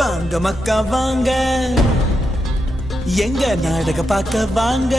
வாங்க மக்கா வாங்க, எங்க நாடக பார்க்க வாங்க.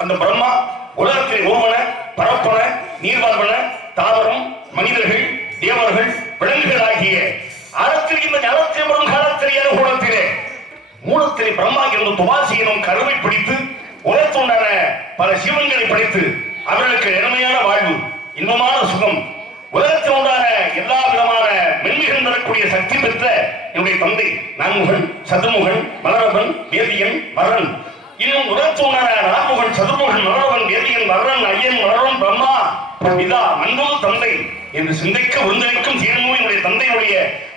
அந்த பிரம்மா உலகத்தில் உருவன பரப்பன நீர்வாழ்வன தாவரம் மனிதர்கள் தேவர்கள் விலங்குகள் ஆகிய அறத்தில் இந்த ஞானத்தில் வரும் காலத்தில் அனுகூலத்திலே மூலத்திலே பிரம்மா என்ற துவாசி எனும் கருவை பிடித்து உலகத்துண்டான பல சிவன்களை படைத்து அவர்களுக்கு இளமையான வாழ்வு இன்பமான சுகம் உலகத்தில் உண்டான எல்லா விதமான மென்மைகள் தரக்கூடிய சக்தி பெற்ற என்னுடைய தந்தை நான்முகன் சதுர்முகன் மலரவன் வேதியன் வரன் இன்னும் உலகத்துண்டான நான்முகன் சதுர்முகன் மலரவன் வேதியன் வரன் ஐயன் மலரவன் பிரம்மா பிதா அன்பு தந்தை என்று சிந்தைக்க விருந்தளிக்கும் தீர்மும் என்னுடைய தந்தையுடைய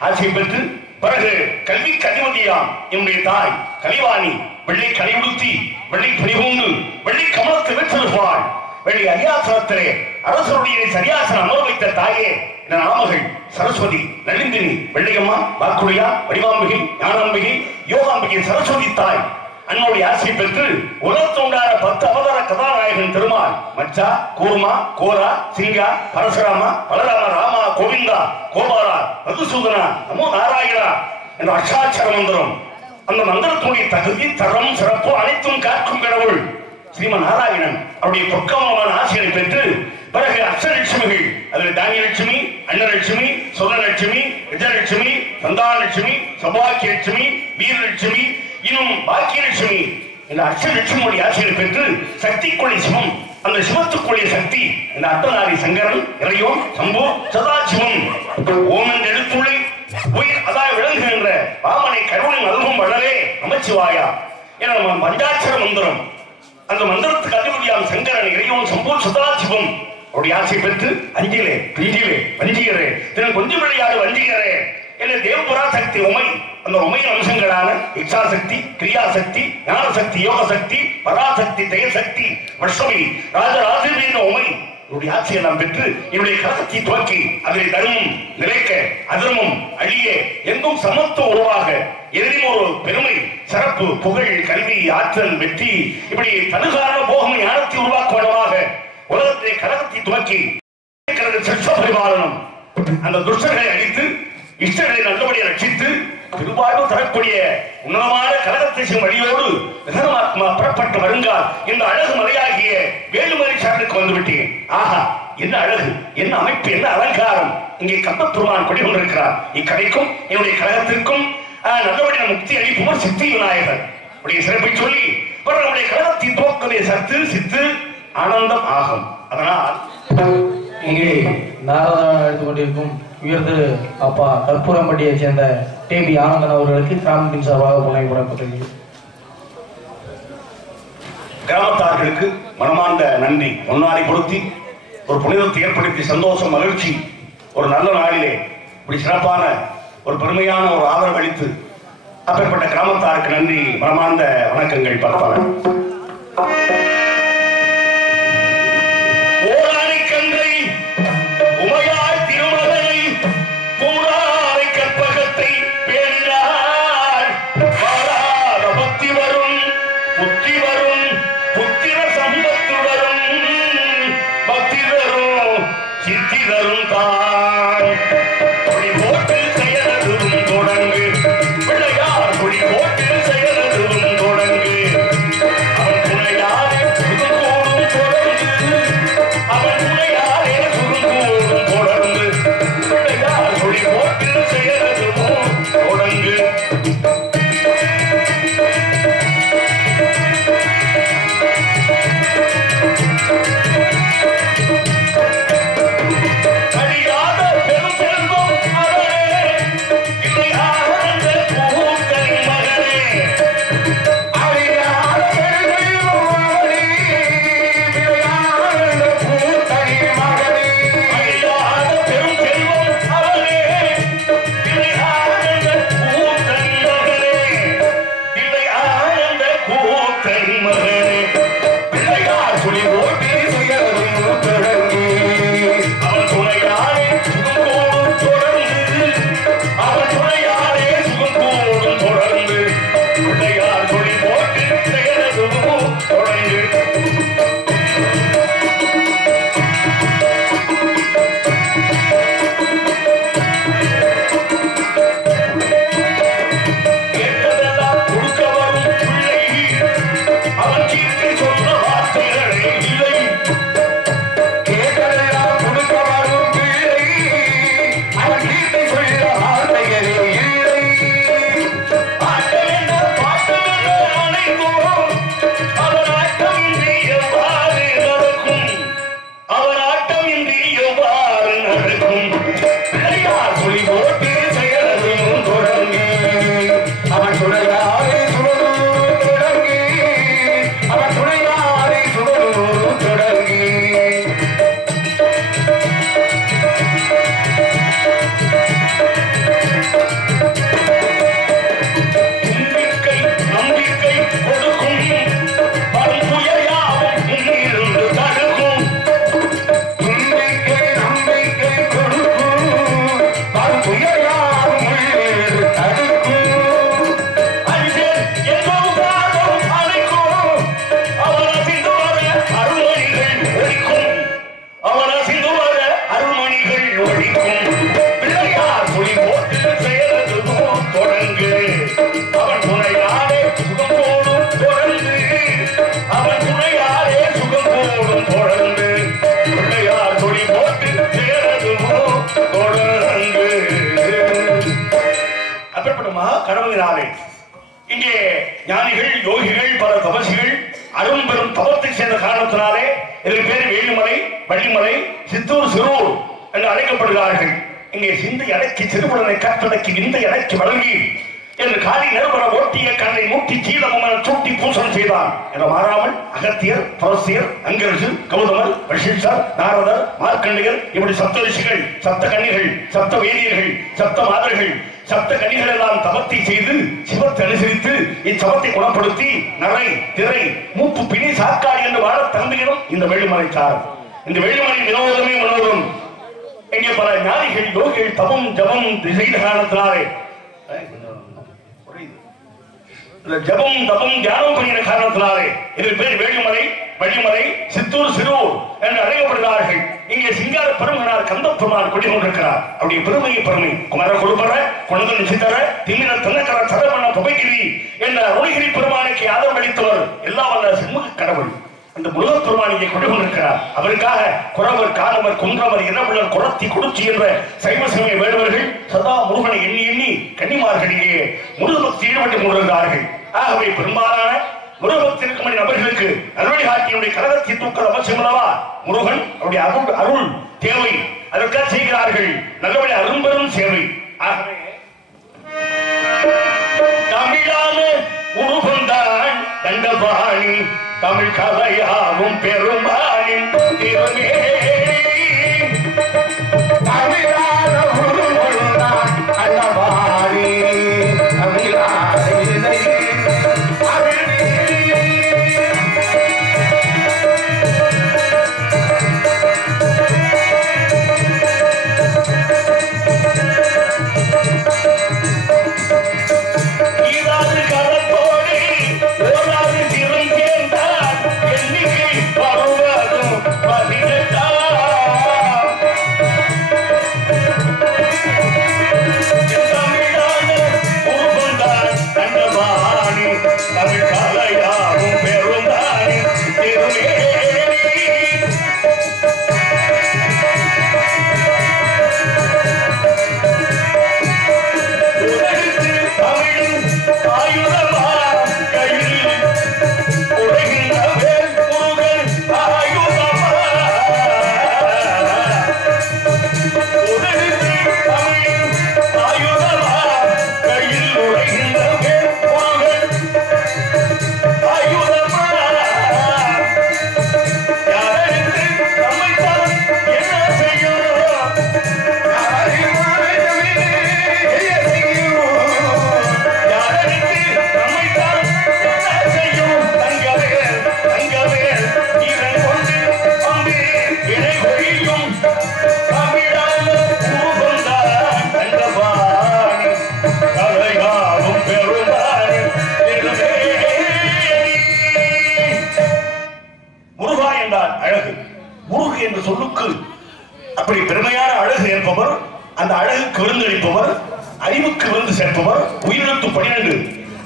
ஆசை பெற்று பிறகு கல்விக்கு அதிபதியாம் என்னுடைய தாய் கலிவாணி வெள்ளை கலிவுடுத்தி வெள்ளை பணிபூண்டு வெள்ளை கமலத்தை வெற்றிருப்பாள் வெள்ளி அரியாசனத்திலே அரசருடைய சரியாசனம் அமர வைத்த தாயே என நாமகள் சரஸ்வதி நளிந்தினி வெள்ளையம்மா வாக்குடியா வடிவாம்பிகை ஞானாம்பிகை யோகாம்பிகை சரஸ்வதி தாய் அன்னுடைய ஆசை பெற்று உலகத்துண்டான 10 அவதார கதாநாயகன் திருமால் மச்சா கூர்மா கோரா சிங்கா பரசுராமா பலராம ராமா கோவிந்தா கோபாலா மதுசூதனா நமோ நாராயணா என்ற அஷ்டாட்சர மந்திரம் அந்த மந்திரத்துடைய தகுதி தரம் சிறப்பு அனைத்தும் காக்கும் கடவுள் ஸ்ரீமன் நாராயணன் அவருடைய பொற்கமலமான ஆசையை பெற்று பிறகு அஷ்டலட்சுமிகள் அதில் தானியலட்சுமி அன்னலட்சுமி சொர்ணலட்சுமி விஜயலட்சுமி சந்தானலட்சுமி சௌபாக்கியலட்சுமி வீரலட்சுமி இன்னும் பாக்கியலட்சுமி இந்த அஷ்டலட்சுமியுடைய ஆசையை பெற்று சக்திக்குள்ளே சிவம் அந்த சிவத்துக்குள்ளே சக்தி இந்த அர்த்தநாரி சங்கரன் இறையோன் சம்போ சதாசிவம் ஓம் என்ற எழுத்துள்ளே உயிர் அதாய் விளங்குகின்ற பாமனை கருணை நல்கும் வளரே நமச்சிவாயா என நம்ம பஞ்சாட்சர மந்திரம் அந்த மந்திரத்துக்கு அதிபதியாம் சங்கரன் இறையோன் சம்போ சதாசிவம் அவருடைய ஆசை பெற்று அஞ்சிலே பிஞ்சிலே வஞ்சியரே தினம் கொஞ்சம் விளையாடு வஞ்சியரே என தேவபுரா சக்தி உமை அந்த உமையின் அம்சங்களான இச்சாசக்தி கிரியாசக்தி ஞானசக்தி யோகசக்தி பராசக்தி தயசக்தி வர்ஷவி ராஜராஜவி என்ற உமை என்னுடைய ஆட்சியை நாம் பெற்று என்னுடைய கலசத்தை துவக்கி அதிலே தர்மம் நிலைக்க அதர்மம் அழிய எங்கும் சமத்துவ உருவாக எதிலும் ஒரு பெருமை சிறப்பு புகழ் கல்வி ஆற்றல் வெற்றி இப்படி தனுகாரண போகம் ஞானத்தை உருவாக்கும் விடமாக உலகத்திலே கலகத்தை துவக்கி பரிபாலனம் அந்த துஷ்டர்களை அழித்து இஷ்டர்களை நல்லபடியை ரட்சித்து திருவாழ்வு தரக்கூடிய உன்னதமான கலகத்தை செய்யும் வழியோடு விதமாத்மா புறப்பட்டு வருங்கால் இந்த அழகு மலையாகிய வேலுமலை சாட்டுக்கு வந்துவிட்டேன். ஆஹா, என்ன அழகு, என்ன அமைப்பு, என்ன அலங்காரம்! இங்கே கம்பபெருமான் குடிகொண்டிருக்கிறார். இக்கடைக்கும் என்னுடைய கழகத்திற்கும் நல்லபடியான முக்தி அளிப்பவர் சித்தி விநாயகர் உடைய சிறப்பை சொல்லி நம்முடைய கழகத்தை துவக்கக்கூடிய சத்து சித்து ஆனந்தம் ஆகும். அதனால் இங்கே நாரதன் எடுத்துக் கொண்டிருக்கும் உயர்ந்து அப்பா கற்பூரம்பட்டியை சேர்ந்த டிபி ஆனந்தன் அவர்களுக்கு கிராமத்தின் சார்பாக புனையப்படப்பட்டது. கிராமத்தார்களுக்கு மனமார்ந்த நன்றி முன்னாடி பொருத்தி ஒரு புனிதத்தை ஏற்படுத்தி சந்தோஷம் மகிழ்ச்சி ஒரு நல்ல நாளிலே இப்படி சிறப்பான ஒரு பெருமையான ஒரு ஆதரவு அளித்து அப்பேற்பட்ட கிராமத்தாருக்கு நன்றி மனமார்ந்த வணக்கங்கள் பார்ப்பாங்க. உமையாய் திருமகனை பூராரை கற்பகத்தை பேணி கடவுளினாலே இங்கே ஞானிகள் யோகிகள் பல தபசிகள் அரும் பெரும் தவத்தை சேர்ந்த காரணத்தினாலே இதற்கு பேர் வேலுமலை வள்ளிமலை சித்தூர் சிறூர் என்று அழைக்கப்படுகிறார்கள். இங்கே சிந்தை அடக்கி சிறுபுலனை காற்றடக்கி விந்தை அடக்கி வழங்கி என்று காலி நறுபட ஓட்டிய கண்ணை மூட்டி சீலமன சூட்டி பூசணம் செய்தான் என மாறாமல் அகத்தியர் பரசியர் அங்கரசு கௌதமர் வசிஷ்டர் நாரதர் மார்க்கண்டிகர் இப்படி சப்தரிஷிகள் சப்த கன்னிகள் சப்த வேதியர்கள் சப்த மாதர்கள் சப்த கன்னிகள் எல்லாம் தவத்தை செய்து சிவத்தை அனுசரித்து இச்சவத்தை குணப்படுத்தி நரை திரை மூப்பு பிணி சாக்காடி என்று வாழ தந்தையிடம் இந்த வேலுமலை சார். இந்த வேலுமலை வினோதமே மனோதம். இங்கே பல ஞானிகள் யோகிகள் தவம் ஜபம் செய்த காரணத்தினாலே ஜபம் தபம் தியானம் பண்ணுகிற காரணத்தினாலே இதற்கு பேர் வேலுமலை வள்ளிமலை சித்தூர் சிறூர் என்று அழைக்கப்படுகிறார்கள். இங்கே சிங்கார பெருமகனார் கந்த பெருமாள் குடிகொண்டிருக்கிறார். அவருடைய பெருமை குமர கொடுப்பற குணதன் சித்தர திமிர தென்னக்கர சரவண புகைகிரி என்ற அருணகிரி பெருமானுக்கு ஆதரவு அளித்தவர் எல்லா வல்ல சின்முக கடவுள் அந்த முருகப் பெருமான் இங்கே குடிகொண்டிருக்கிறார். அவருக்காக குறவர் காலவர் குன்றவர் இரவுலர் குளத்தி குடிச்சி என்ற சைவ சமய வேடுவர்கள் சதா முருகனை எண்ணி எண்ணி கன்னிமார்கள் இங்கே முருகபக்தி ஈடுபட்டு கொண்டிருக்கிறார்கள். ஆகவே பெரும்பாலான முருகபக்தி இருக்கும் நபர்களுக்கு அருளை காட்டியுடைய கரகத்தை தூக்கல் அவசியமல்லவா? முருகன் அவருடைய அருள் தேவை, அதற்காக செய்கிறார்கள் நல்லபடி அரும்பெரும் சேவை. ஆகவே தமிழான உருவந்தான் தண்டபாணி தமிழ் கதையாகும் பெருமானின் திருமே தமிழான உருவந்தான் தண்டபாணி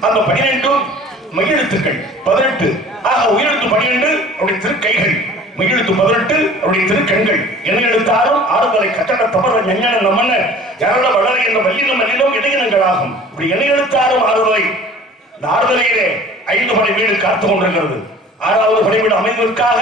அந்த 12 மெய்யெழுத்துக்கள் 18 ஆக உயிரெழுத்து 12 அவருடைய திருக்கைகள், மெய்யெழுத்து 18 அவருடைய திருக்கண்கள். என்ன எழுத்தாலும் ஆறுதலை கட்டட தவற ஞான நமன யாரோட வளரை என்ற வல்லினம் மல்லினம் இடையினங்களாகும். இப்படி என்ன எழுத்தாலும் ஆறுதலை. இந்த ஆறுதலையிலே 5 படை வீடு காத்துக் கொண்டிருக்கிறது. 6வது படை வீடு அமைவதற்காக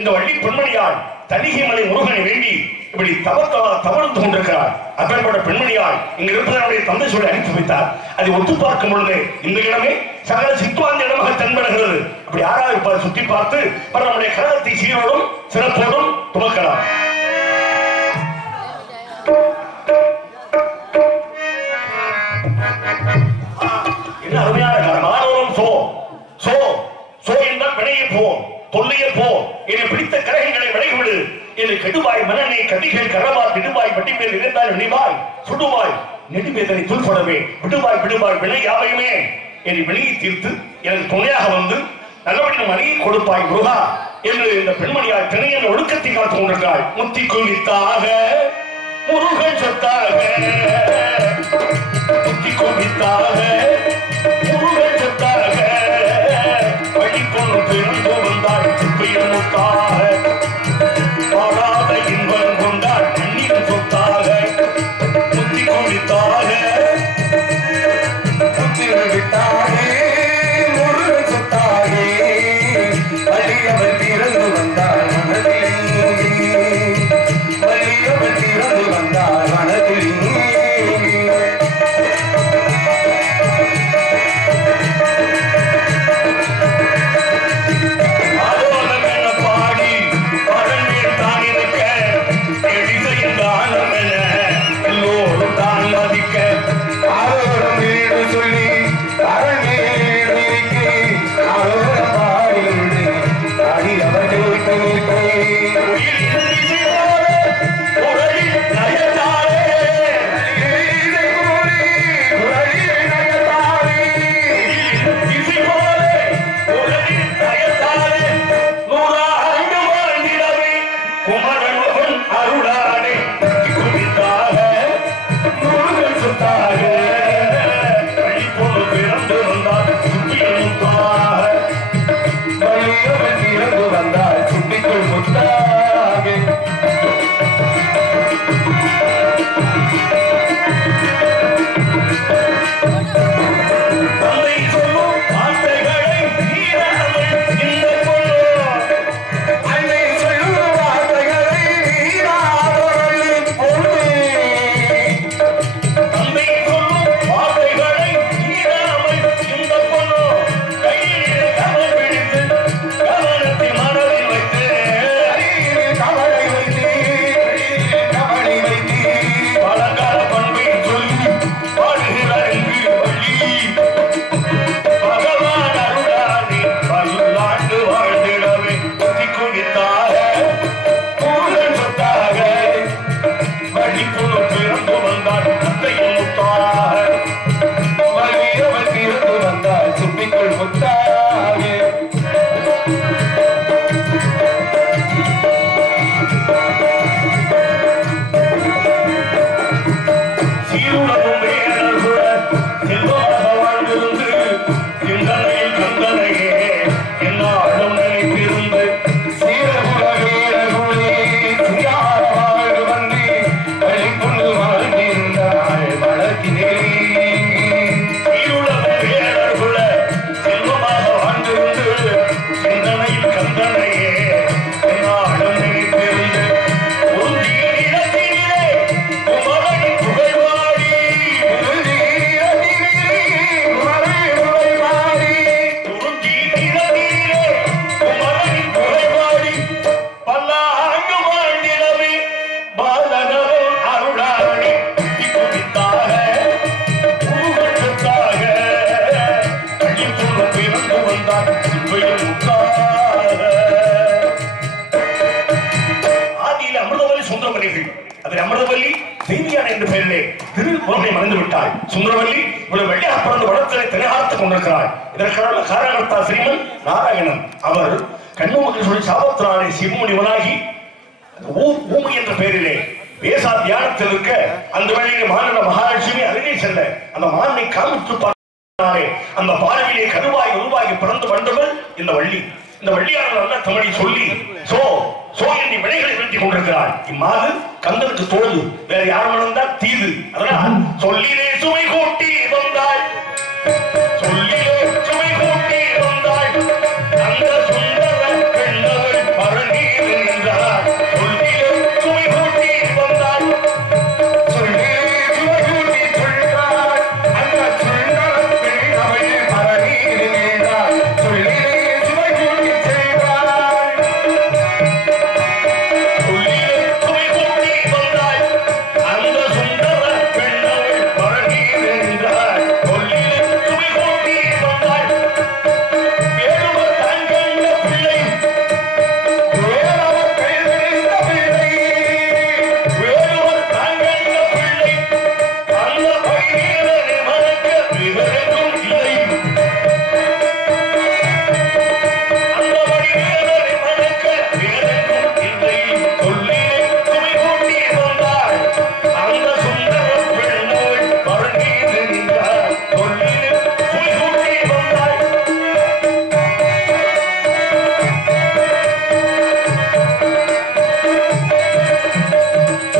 இந்த வள்ளி பெண்மணியால் தலிகை மலை முருகனை வேண்டி இப்படி தவழ்ந்து கொண்டிருக்கிறார். அப்பேற்பட்ட பெண்மணியால் இங்கு இருப்பதனுடைய தந்தை சொல்லி அனுப்பி வைத்தார். அதை ஒத்து பார்க்கும் பொழுது இந்த இடமே சகல சித்துவாந்த இடமாக தென்படுகிறது. அப்படி 6வது சுற்றி பார்த்து நம்முடைய கழகத்தை சீரோடும் சிறப்போடும் துவக்கலாம். என்ன அருமையான மாணவரும் சோ சோ சோ என்றால் வினையை போ தொல்லையை போ என்னை பிடித்த கரகங்களை விலகிவிடு என்று கெடுவாய் மனனை கதிகள் கரவாய் விடுவாய் வட்டிமேல் இருந்தால் நினைவாய் சுடுவாய் நெடுவேதனை துள்படவே விடுவாய் விடுவாய் வினை யாவையுமே என்னை வினையை தீர்த்து எனக்கு துணையாக வந்து நல்லபடி மனையை கொடுப்பாய் முருகா என்று இந்த பெண்மணியால் திணையின் ஒழுக்கத்தை காத்துக் கொண்டிருக்கிறாள். முத்தி குவித்தாக முருகன் சொத்தாக முத்தி குவித்தாக முருகன் சொத்தாக வழிகொண்டு பிறந்து வந்தாள் முத்தாக பாடாத இன்பம் கொண்டாள் கண்ணீர் சொத்தாக முத்தி குவித்தாக முத்தி குவித்தாகே முருகன் சொத்தாகே வலியவன் பிறந்து வந்தாள் மனதில் வலியவன் பிறந்து வந்தாள் மனதில் சுந்தரவல்லி ஒரு வெள்ளையா பிறந்த வடத்திலே திணையார்த்துக் கொண்டிருக்கிறார். இதற்கான காரணகர்த்தா ஸ்ரீமன் நாராயணன். அவர் கண்ணுமக்கள் சொல்லி சாபத்தினாலே சிவமுனிவனாகி ஊமை என்ற பெயரிலே வேசா தியானத்தில் இருக்க அந்த வேளையிலே மாநில மகாலட்சுமி அருகே செல்ல அந்த மானை காமித்து அந்த பாலுவிலே கருவாய் உருவாகி பிறந்து வந்தவள் இந்த வள்ளி. இந்த வள்ளியாளர் நல்ல தமிழை சொல்லி சோ என்னை வினைகளை வெட்டி கொண்டிருக்கிறாள். இம்மாது கந்தனுக்கு தோது, வேற யாரும் வந்தால் தீது. அதனால் சொல்லிலே சுமை கூட்டி வந்தாள், சொல்லிலே சுமை கூட்டி வந்தாள், அந்த சுந்தர பெண்ணவள் பரநீர் நின்றாள். சொல்லிலே சுமை கூட்டி வந்தாள், சொல்லிலே சுமை கூட்டி சொல்றாள், அந்த சுந்தர பெண்ணவள் பரநீர் நின்றாள். சொல்லிலே சுமை கூட்டி செய்தாள், சொல்லிலே சுமை கூட்டி வந்தாள், அந்த சுந்தர பெண்ணவள் பரநீர் நின்றாள். சொல்லிலே சுமை கூட்டி வந்தாள், வேடுவர் தான் கண்ட பிள்ளை, வேடவர் கைதறிந்த பிள்ளை, வேடுவர் தான் கண்ட பிள்ளை, அந்த பையனை மறக்க விவரமும் இல்லை, அந்த பையனை மறக்க விவரமும் இல்லை. சொல்லிலே சுமை கூட்டி வந்தாள், அந்த சுந்தர பெண்ணவள் பரநீர் நின்றாள். சொல்லிலே சுமை கூட்டி வந்தாள்,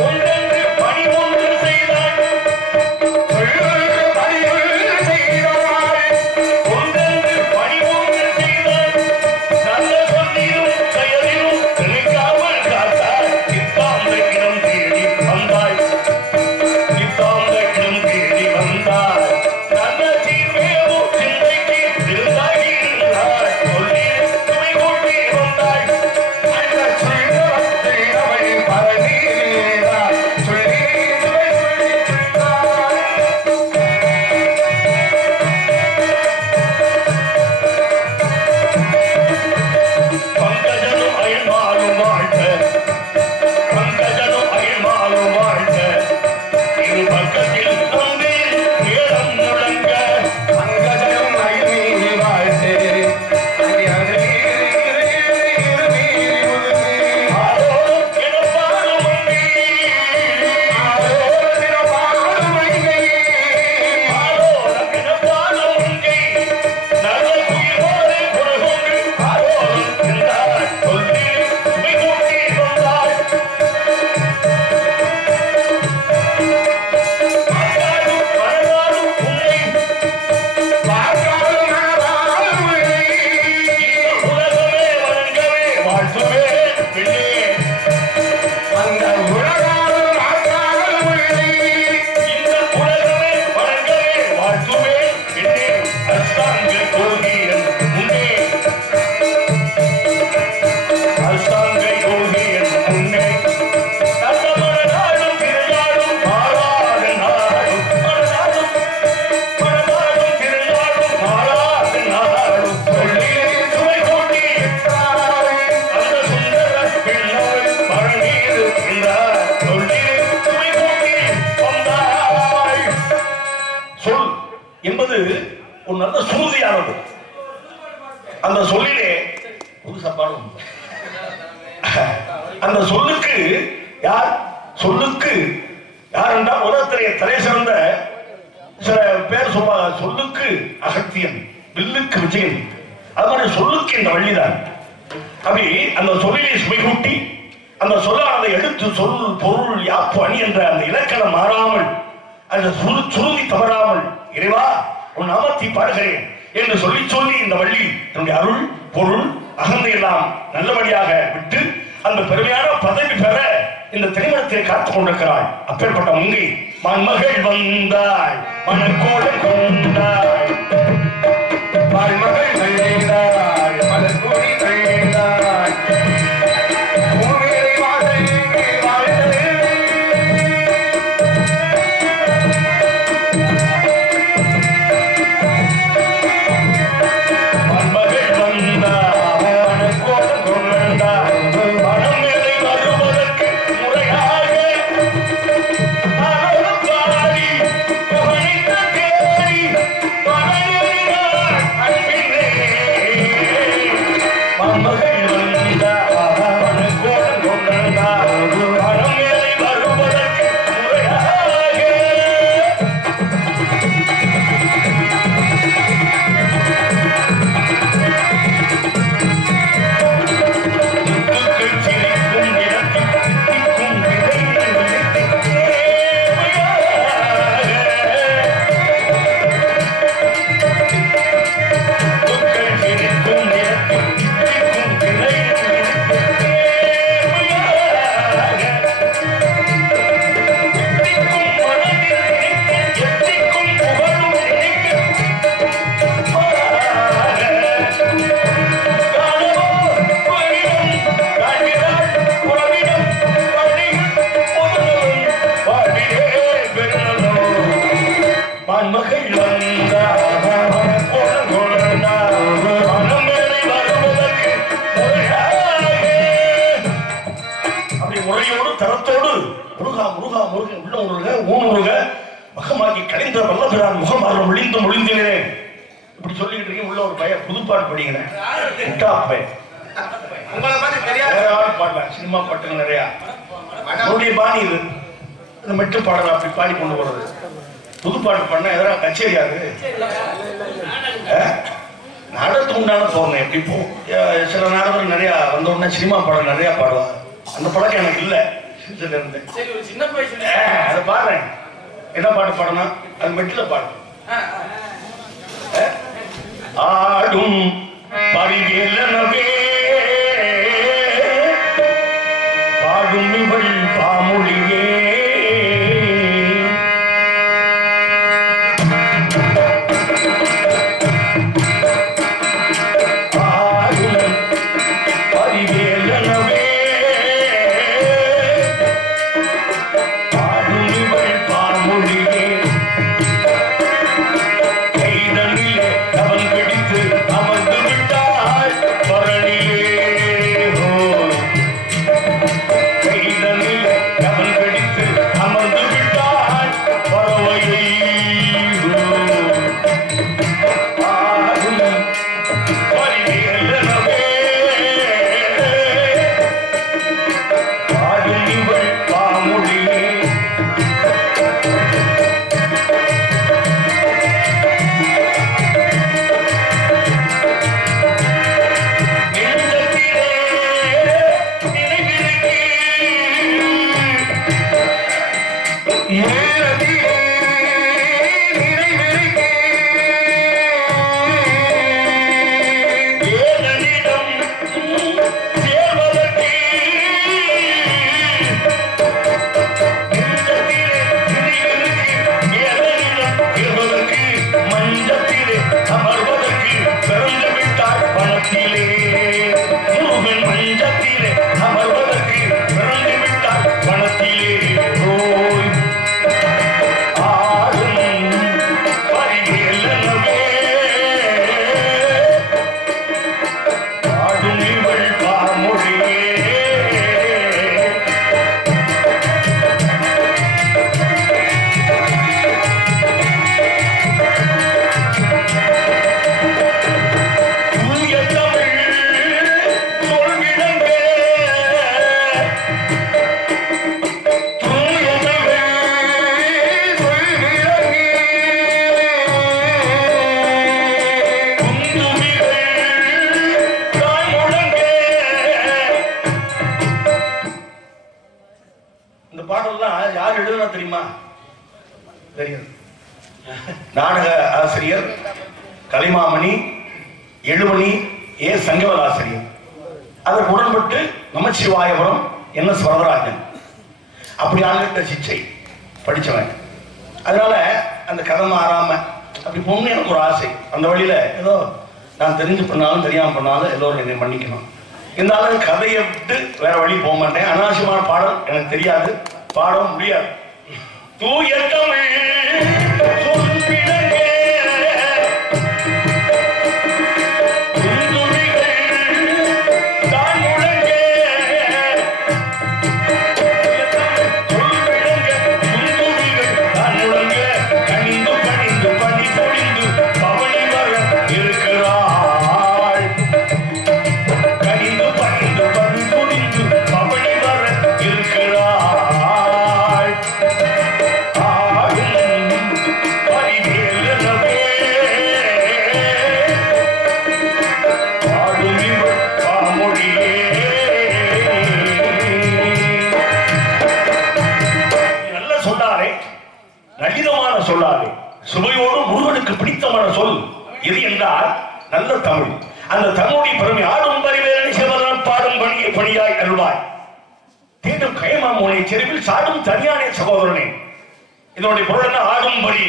ஒன்றென்று பணி ஒன்று செய்தாள், ஒன்றென்று பணி ஒன்று செய்தாள், ஒன்றென்று பணி ஒன்று செய்தாள், நல்ல சொல்லிலும் செயலிலும் நினைக்காமல் காத்தாள். நித்தாந்த இடம் தேடி வந்தாள், நித்தாந்த இடம் தேடி வந்தாள், நல்ல சீர்மேவும் சிந்தைக்கு திருந்தாகி நின்றாள். சொல்லிலே சுமை கூட்டி வந்தாள், அந்த சுந்தரத்தை அவள் பரநீர் நின்றாள். சொல்லிலே சுமை கூட்டி வந்தாள், பங்கஜனும் அயல்மாலும் வாழ்க, பங்கஜனும் அயல்மாலும் வாழ்க, இரு பக்கத்தில் வந்து ஏலம் முழங்க. பங்கஜனும் அயல்மீது வாழ்க, ஆரோரம் என பாடும் மங்கை, ஆரோரம் என பாடும் மங்கை, ஆரோரம் என பாடும் மங்கை, நல்ல உயிரோடு பொருகொண்டு ஆரோரம் என்றாள். சொல்லிலே சுமை கூட்டி வந்தாள், பார்க்காலும் மனதாலும் உன்னை, பார்க்காலும் மனதாலும் உன்னை, இந்த உலகமே வணங்கவே வாழ்த்துவேன் பெண்ணே, அந்த உலகாலும் பார்க்காலும் உன்னை, இந்த உலகமே வணங்கவே வாழ்த்துவேன் பெண்ணே. அஷ்டாங்க யோகியன் முன்னே, அஷ்டாங்க யோகியன் முன்னே, நல்ல மனதாலும் திருநாளும் மாறாத நாளும், மனதாலும் மனதாலும் திருநாளும் மாறாத நாளும். சொல்லிலே சுமை கூட்டி விட்டாள், அந்த சுந்தர பெண்ணவள் பரநீர் நின்றாள். சொல்லிலே சுமை கூட்டி வந்தாள். சொல் என்பது ஒரு நல்ல சுருதியானது. அந்த சொல்லிலே புதுசா பாடும், அந்த சொல்லுக்கு யார், சொல்லுக்கு யார் என்றால் உலகத்திலே தலை சிறந்த சில பேர் சொல்வாங்க. சொல்லுக்கு அகத்தியன், வில்லுக்கு விஜயன், அது மாதிரி சொல்லுக்கு இந்த வள்ளிதான். அப்படி அந்த சொல்லிலே சுமை கூட்டி அந்த சொல்லானதை எடுத்து சொல் பொருள் யாப்பு அணி என்ற அந்த இலக்கணம் மாறாமல், அந்த சுருதி தவறாமல், இறைவா உன் நாமத்தை பாடுகிறேன் என்று சொல்லி சொல்லி இந்த வள்ளி தன்னுடைய அருள் பொருள் அகந்தை எல்லாம் நல்லபடியாக விட்டு அந்த பெருமையான பதவி பெற இந்த திருமணத்தை காத்துக் கொண்டிருக்கிறாள். அப்பேற்பட்ட மங்கை மண்மகள் வந்தாள், மணக்கோலம் கொண்டாள், மகள் வந்தாள், மலர்கொடி வந்தாள், பூவேலை வாசல் வாழ்ந்தது, மண்மகள் வந்தாள், மணக்கோலம் கொண்டாள், மனம் மேலே வருவதற்கு முறையாக அருள் பாடி புகழித்த தேடி ஊனுருக முகமாக்கி கலைந்த வல்லபிரான் முகமாறு ஒளிந்து ஒளிந்தினேன் இப்படி சொல்லிக்கிட்டு இருக்கேன். உள்ள ஒரு பையன் புதுப்பாட்டு படிக்கிறேன். உங்களை பத்தி தெரியாது. பாடல சினிமா பாட்டுங்க நிறைய அவருடைய பாணி இது. இந்த மெட்டு பாடல அப்படி பாடி கொண்டு போறது. புதுப்பாட்டு பண்ண எதனா கச்சேரியாது நாடகத்துக்கு உண்டான தோணும். எப்படி போ சில நாடகங்கள் நிறைய வந்த உடனே சினிமா பாடம் நிறைய பாடுவாங்க. அந்த பழக்கம் எனக்கு இல்லை. இருந்து அதை பாடுறேன். என்ன பாட்டு பாடணும்? அது மெட்டில பாடு. ஆடும் பரிவேலனவே பாடும் இவள் பாமொழியே ஆடும் பரிவேலனவே பாடும் இவள் பாமொழியே தெரியுமா? தெரியும். நாடக ஆசிரியர் கலைமாமணி எழுமணி ஏ சங்கவல் ஆசிரியர். அதற்கு உடன்பட்டு நமச்சிவாயபுரம் என்ன வரதராஜன் அப்படி ஆளுகிட்ட சிச்சை படிச்சவன். அதனால அந்த கதை மாறாம அப்படி போகணும்னு எனக்கு ஒரு ஆசை. அந்த வழியில ஏதோ நான் தெரிஞ்சு பண்ணாலும் தெரியாம பண்ணாலும் எல்லோரும் என்னை மன்னிக்கணும். இருந்தாலும் கதையை விட்டு வேற வழி போக மாட்டேன். அனாவசியமான பாடல் எனக்கு தெரியாது, பாடவும் முடியாது. தூய தமிழ் சொல்லிடங்கே சுவையோடு முருகனுக்கு பிடித்தமான சொல் எது என்றால் நல்ல தமிழ். அந்த தமிழுடைய பெருமை ஆடும் பரிவேலனை சிவன் பாடும் பணியாய் அருள்வாய் தேடும் கயமாமோனை செருவில் சாடும் தனியானே சகோதரனே. இதனுடைய பொருள் என்ன? ஆடும் படி.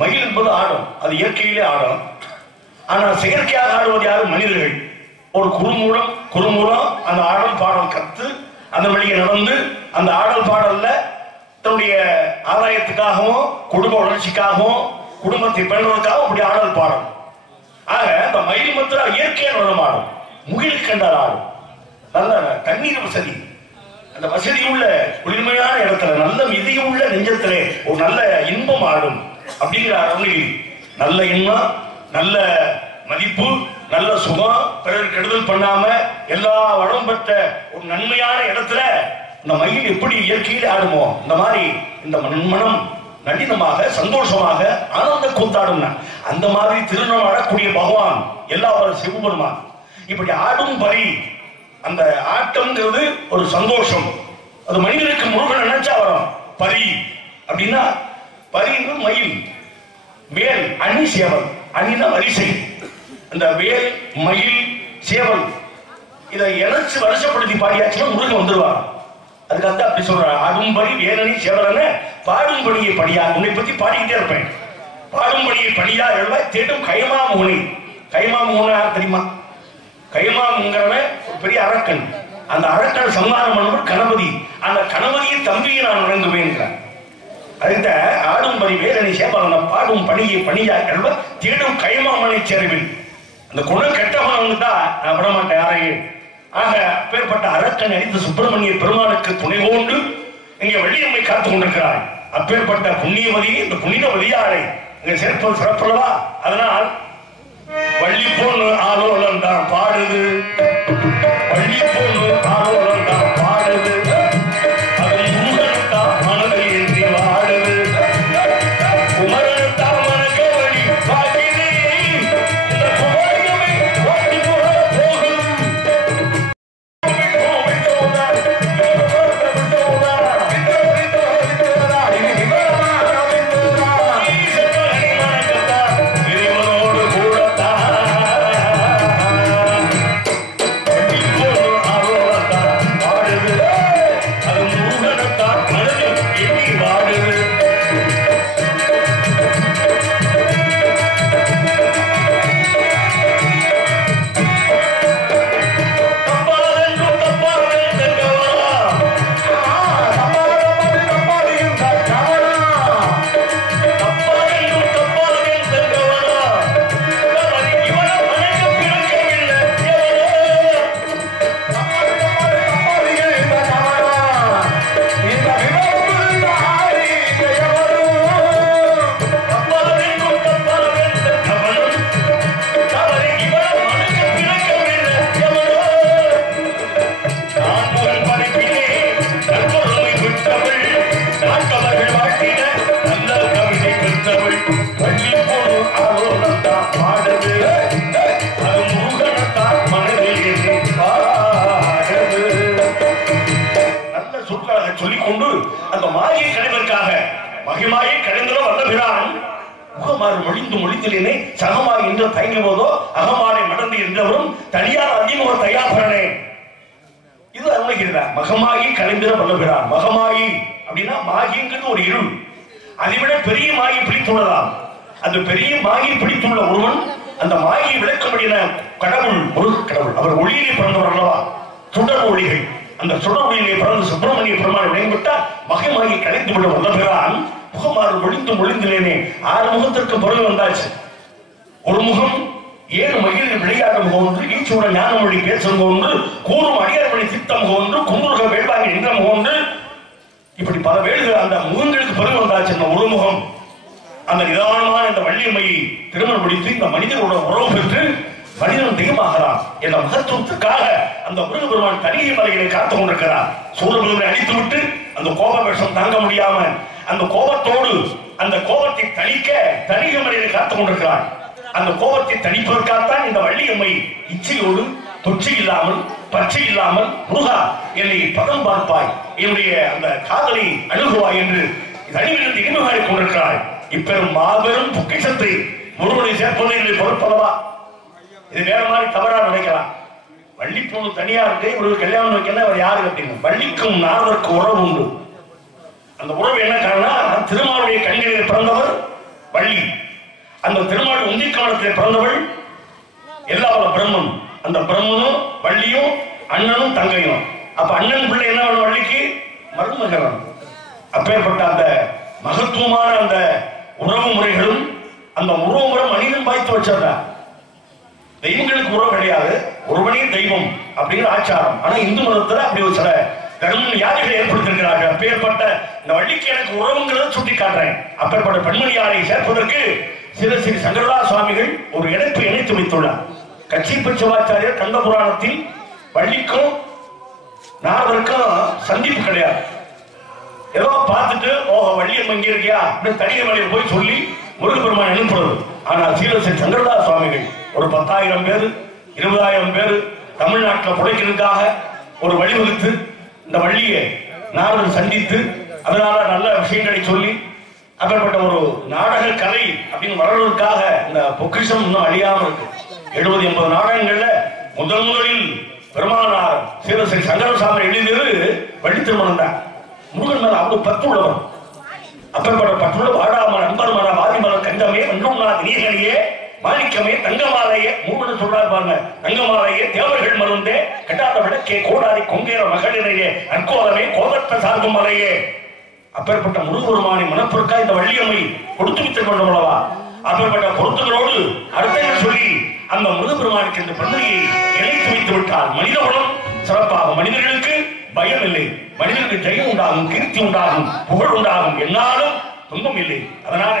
மயில் என்பது ஆடும், அது இயற்கையிலே ஆடும். ஆனால் செயற்கையாக ஆடுவது யாரும்? மனிதர்கள். ஒரு குறுமூலம் அந்த ஆடல் பாடல் கத்து அந்த வழியை நடந்து அந்த ஆடல் பாடல்ல தன்னுடைய ஆதாயத்துக்காகவும் குடும்ப வளர்ச்சிக்காகவும் குடும்பத்தை பேணுவதற்காகவும் அப்படி ஆடல் பாடும். ஆக அந்த மயில் மத்திர இயற்கையை நடமாடும். முகில் கண்டால் ஆடும். நல்ல தண்ணீர் வசதி அந்த வசதியுள்ள குளிர்மையான இடத்துல நல்ல மிதியுள்ள நெஞ்சத்திலே ஒரு நல்ல இன்பம் ஆடும் அப்படிங்கிற அருணகிரி. நல்ல இன்பம், நல்ல மதிப்பு, நல்ல சுகம், பிறர் கெடுதல் பண்ணாம எல்லா வளம் பெற்ற ஒரு நன்மையான இடத்துல இந்த மயில் எப்படி இயற்கையில் ஆடுமோ இந்த மாதிரி இந்த மனம் நடினமாக சந்தோஷமாக ஆனந்த கூத்தாடும். அந்த மாதிரி திருநாள் ஆடக்கூடிய பகவான் எல்லா சிவபெருமான் இப்படி ஆடும் பரி. அந்த ஆட்டம்ங்கிறது ஒரு சந்தோஷம். அது மனிதனுக்கு முருகன் நினைச்சா வரும். பரி அப்படின்னா பரின்னு மயில், வேல், அணி, சேவல். அணினா வரிசை. அந்த வேல், மயில், சேவல் இதை இணைச்சு வருஷப்படுத்தி பாடியாச்சுன்னா முருகன் வந்துருவார். அதுக்காக அப்படி சொல்றாரு. ஆடும்படி வேலனி சேவலன பாடும்படியை படியா. உன்னை பத்தி பாடிக்கிட்டே இருப்பேன். பாடும்படியை படியா எழுவாய் தேடும் கைமா முகனி. கைமா முகன யார் தெரியுமா? கைமா முகனவன் ஒரு பெரிய அரக்கன். அந்த அரக்கன் சம்மானம் பண்ணவர் கணபதி. அந்த கணபதியின் தம்பியை நான் வணங்குவேன். அதுக்கு ஆடும்படி வேலனி சேவலன பாடும் பணியை பணியா எழுவ தேடும் கைமாமனை சேருவேன். அந்த குணம் கெட்டவன் வந்துட்டா நான் விட மாட்டேன் யாரையும். ஆக அப்பேற்பட்ட அரக்கன் அடித்த சுப்பிரமணிய பெருமானுக்கு துணை கொண்டு இங்கே வள்ளியம்மை காத்துக் கொண்டிருக்கிறார். அப்பேற்பட்ட புண்ணியவதி, இந்த புனிதவதியாரை இங்க சேர்ப்பது சிறப்புள்ளவா. அதனால் வள்ளி பொண்ணு ஆலோலம் தான் பாடுது, வள்ளி பொண்ணு ஆலோலம் தான் பாடுது, அது முருகனுக்கா மனதில் ஏற்றி வாடுது, குமரனுக்கா மனக்க வழி பாடினே இந்த குமரகமே வாடி போக போகும். சொல்லிக்கொண்டு அந்த மாயை கடைவதற்காக மகிமாயை கடைந்துள்ள வல்லபிரான் முகமாறு மொழிந்து மொழித்திலேனே சகமாய் என்று தயங்குவதோ அகமானை மடந்து என்றவரும் தனியார் அதிமுக தயாபரணே. இது அருணகிரிதா. மகமாயி கலைந்திர வல்லபிரான். மகமாயி அப்படின்னா மாகிங்கிறது ஒரு இருள். அதைவிட பெரிய மாயை பிடித்துள்ளதாம். அந்த பெரிய மாயை பிடித்துள்ள ஒருவன் அந்த மாயை விளக்கம்படியான கடவுள் முருக கடவுள். அவர் ஒளியிலே பிறந்தவர் அல்லவா, சுடர் ஒளிகள். அந்த சுடர் ஒளியிலே பிறந்த சுப்பிரமணிய பெருமானை விளங்கிவிட்டால் மகிமாயை கலைந்து விட வல்லபிரான் முகமாறு ஒளிந்து மொழிந்திலேனே. 6 முகத்திற்கு பிறகு வந்தாச்சு. ஒரு முகம் 7 மகிழில் விளையாடும் முகம் ஒன்று, ஈச்சோட ஞான மொழி பேசும் முகம் ஒன்று, கூறும் அடியார்மணி சித்த முகம் ஒன்று, குமுருக வேள்வாங்க என்ற முகம் ஒன்று. இப்படி பல வேள்கள் அந்த முகங்களுக்கு பிறகு வந்தாச்சு. அந்த ஒரு முகம் அந்த நிதானமான இந்த வள்ளியம்மையை திருமணம் முடித்து இந்த மனிதனோட உறவு பெற்று மனிதன் தெய்வமாகிறான் என்ற மகத்துவத்துக்காக அந்த முருக பெருமான் தனியை மலைகளை காத்துக் கொண்டிருக்கிறார். சூரபெருமை அழித்து விட்டு அந்த கோப விஷம் தாங்க முடியாம அந்த கோபத்தோடு அந்த கோபத்தை தணிக்க தனிய மலைகளை காத்துக் கொண்டிருக்கிறார். அந்த கோபத்தை தணிப்பதற்காகத்தான் இந்த வள்ளியம்மை இச்சையோடு தொற்று இல்லாமல் பச்சை இல்லாமல் முருகா என்னை பதம் பார்ப்பாய், என்னுடைய அந்த காதலை அணுகுவாய் என்று தனிவிலிருந்து இனிமையாய் கொண்டிருக்கிறாய். இப்பெரும் மாபெரும் பொக்கிஷத்தை முருகனை சேர்ப்பது என்று பொறுப்பல்லவா. இது வேற மாதிரி தவறா நினைக்கலாம். வள்ளி பொண்ணு தனியா இருக்கு, ஒரு கல்யாணம் வைக்கல, அவர் யாரு அப்படின்னு. வள்ளிக்கும் நாரதற்கு உறவு உண்டு. அந்த உறவு என்ன காரணம்? திருமாலுடைய கண்களில் பிறந்தவர் வள்ளி. அந்த திருமால் உந்திக்காலத்தில் பிறந்தவள் எல்லாவல்ல பிரம்மன். அந்த பிரம்மனும் வள்ளியும் அண்ணனும் தங்கையும். அப்ப அண்ணன் பிள்ளை என்ன வள்ளிக்கு மருமகன். அப்பேற்பட்ட அந்த மகத்துவமான அந்த உறவு முறைகளும் அந்த உறவு முறை மனிதன் பாய்த்து வச்சிருந்தா. தெய்வங்களுக்கு உறவு கிடையாது, ஒருவனே தெய்வம் அப்படிங்கிற ஆச்சாரம். ஆனா இந்து மதத்துல அப்படி ஒரு சில கடும் வியாதிகளை ஏற்படுத்திருக்கிறார்கள். அப்பேற்பட்ட இந்த வள்ளிக்கு எனக்கு உறவுங்கிறத சுட்டி காட்டுறேன். அப்பேற்பட்ட பெண்மணியாரை சேர்ப்பதற்கு சில ஸ்ரீ சங்கரதாஸ் சுவாமிகள் ஒரு இணைப்பு இணைத்து வைத்துள்ளார். கச்சிப்ப சிவாச்சாரியர் கந்த புராணத்தில் வள்ளிக்கும் நாரதருக்கும் சந்திப்பு கிடையாது. ஏதோ பார்த்துட்டு வள்ளியம் இங்க இருக்கியா அப்படின்னு தனிய வழியில் போய் சொல்லி முருகப்பெருமான் அனுப்புறது. ஆனால் ஸ்ரீ சங்கரதாஸ் சுவாமிகள் ஒரு 10,000 பேர் 20,000 பேர் தமிழ்நாட்டில் புடைக்கிறதுக்காக ஒரு வழிவகுத்து இந்த வள்ளியை நாரதர் சந்தித்து அதனால நல்ல விஷயங்களை சொல்லி அப்பேற்பட்ட ஒரு நாடக கலை அப்படின்னு வளர்வதற்காக இந்த பொக்கிஷம் இன்னும் அழியாம இருக்கு. 70-80 நாடகங்கள்ல முதலில் பெருமானார் ஸ்ரீ சங்கரசாமி எழுதியது வள்ளி திருமணம் தான். முருகன் மேல அவ்வளவு பற்று உள்ளவர். அப்பேற்பட்ட பற்றுள்ள வாடாமல அன்பர்மல வாதிமல கஞ்சமே வென்றும்நாத் நீர்கனியே மாணிக்கமே தங்கமாலையே மூணு சொல்றாரு பாருங்க. தங்கமாலையே தேவர்கள் மருந்தே கட்டாத விளக்கே கோடாரி கொங்கேற மகளிரையே அற்கோலமே கோதத்த சார்பும் மலையே. அப்பேற்பட்ட முருகபெருமானை மனப்பொருக்கா இந்த வள்ளியம்மை கொடுத்து வைத்துக் கொண்டவளவா. அப்பேற்பட்ட பொருத்துகளோடு அர்த்தங்கள் சொல்லி அந்த முருகபெருமானுக்கு இந்த பெண்மையை இணைத்து வைத்து விட்டால் மனித குலம் சிறப்பாகும். மனிதர்களுக்கு பயம் இல்லை, மனிதனுக்கு ஜெயம் உண்டாகும், கீர்த்தி உண்டாகும், புகழ் உண்டாகும், என்னாலும் துன்பம் இல்லை. அதனால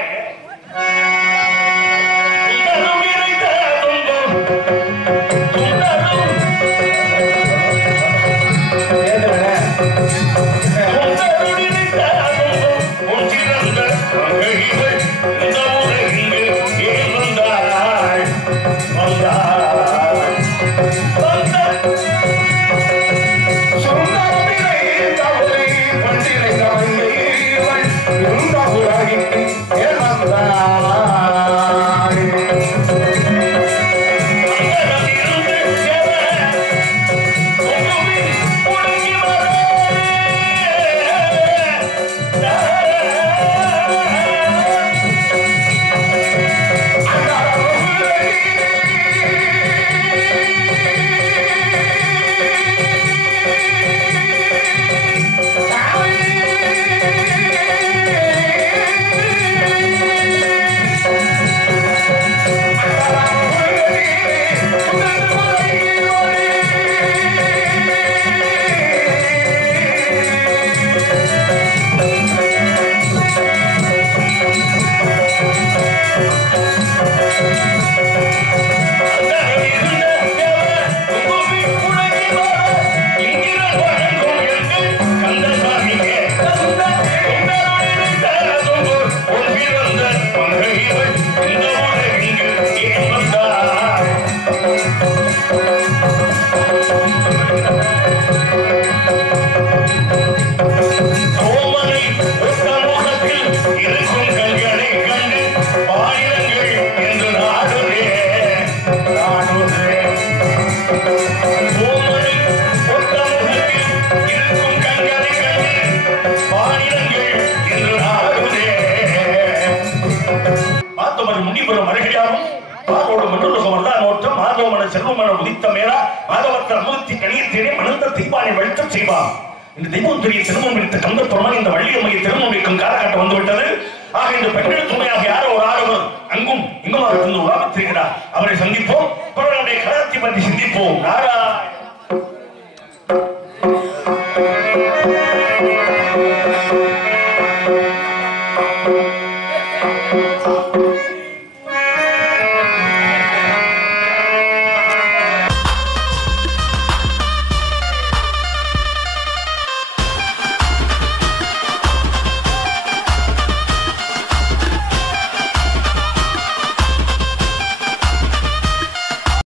செல்வமான உதித்த மேலா மாதவத்தர் அமுதத்தி கணியத்தேனே மணந்த தீபானை வழித்தம் செய்வார். இந்த தெய்வம் பெரிய திருமணம் வைத்த கந்த பெருமான் இந்த வள்ளியம்மையை திருமணம் வைக்கும் காலகட்டம் வந்துவிட்டது. ஆக இந்த பெண்கள் துணையாக யாரோ ஒரு ஆடவர் அங்கும் இங்குமாக இருந்து உலாவித்திருக்கிறார். அவரை சந்திப்போம், பிறருடைய கலத்தை பற்றி சிந்திப்போம். நாராயண